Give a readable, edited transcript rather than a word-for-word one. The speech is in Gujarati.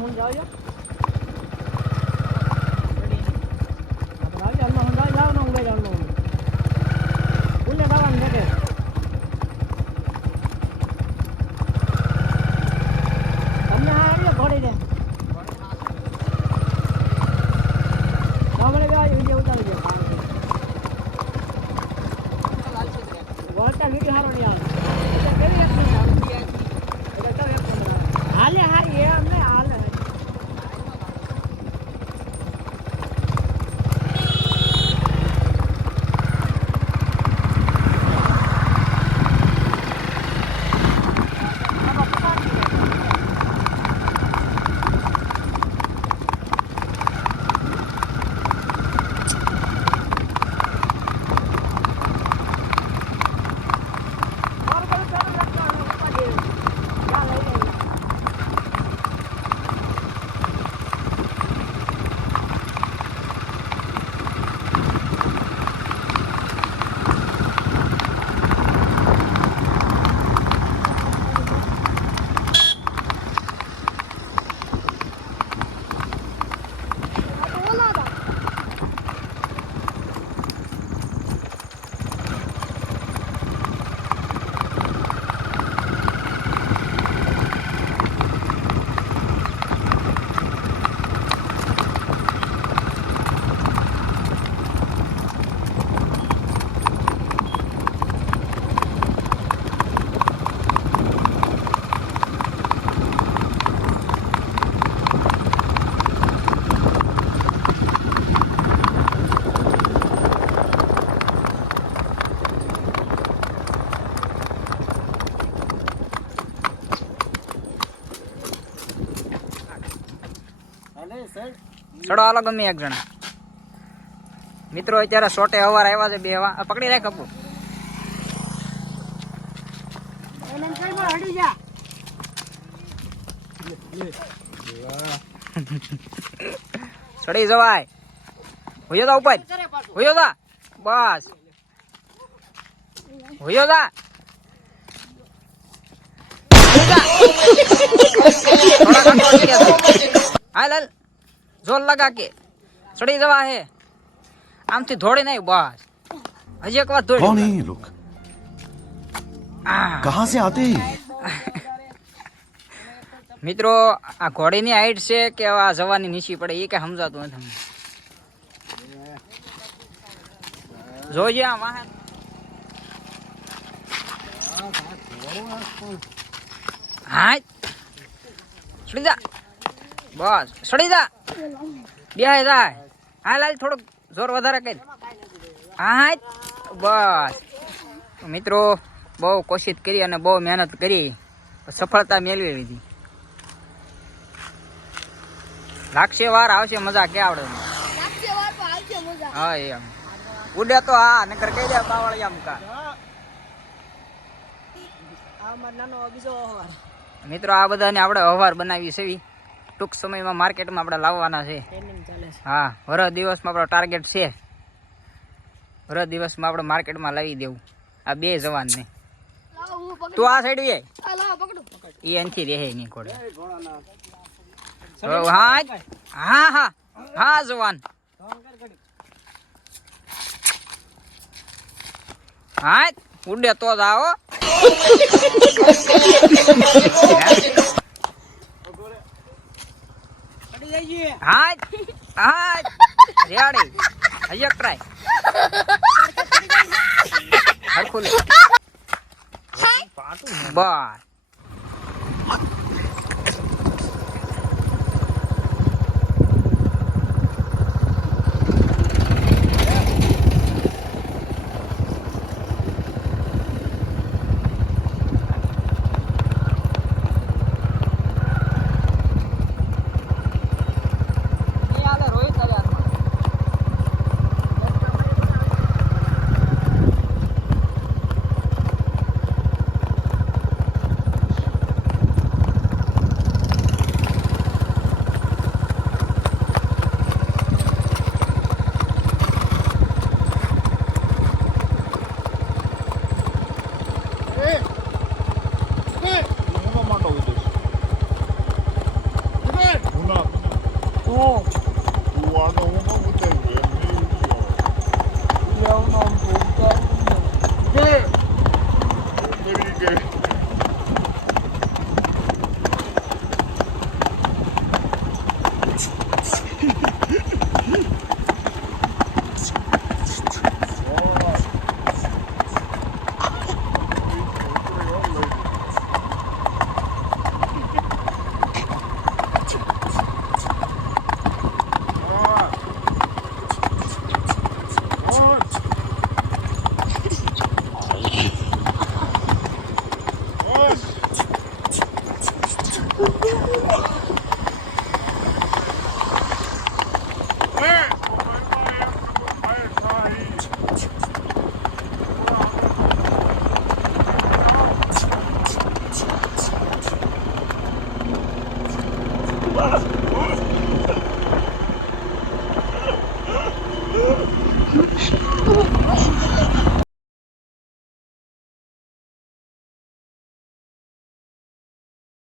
હું જાવ આપણે આવજો હું જાવ ને હું જાવ ને બોલે બાવા ને કે તમને આ આવ્યો ઘોડી દે આપણે ગાય વિડિયો ઉતારી દે વોલ્ટા વિડિયો હારો નહીં આવે હાલે હા એ અમને હાલે ચડો હાલો ગમે એક જણા મિત્રો અત્યારે સોટે હવાર આવ્યા છે બે હવા પકડી રાખ કપુ ચડી જવાય હોયો તા ઉપર હોયો તા બસ હોયો તા હાલ હાલ જોર લગા કે ચડી જવા હે આમથી ધોડી નહીં બસ હજી એક વાર ધોડી कौन है ये लोग कहां से आते हैं મિત્રો આ ઘોડીની હાઈટ છે કે આ જવાની નીચી પડે એ કઈ સમજાતું નથી જોજે આ વાહન હા સડી જા બસ સડી જા બે જાય હા લાલ થોડુંક જોર વધારે કરી હા બસ મિત્રો બહુ કોશિશ કરી અને બહુ મહેનત કરી સફળતા મેળવી લીધી લાગશે વાર આવશે મજા કે આવડે હા એમ ઉડે તો હા નકર કહી દે બાવળિયા મુકા મિત્રો આ બધાને આપણે અવાર બનાવી છે ટૂંક સમયમાં માર્કેટમાં આપણે લાવવાના છે હા વરસ દિવસમાં આપણો ટાર્ગેટ છે વરસ દિવસમાં આપણે માર્કેટમાં લાવી દેવું આ બે જવાનને તું આ સાઈડ વે એ એનથી રહે નહીં કોડે હા હા હા હા જવાન હા ઉડે તો જ આવો હા હા રેડી હજી ટ્રાય હરખું બસ હું તું આનો હું ન બતાવ્યું એમ નહીં લેવનો ભૂખ જે મરી ગઈ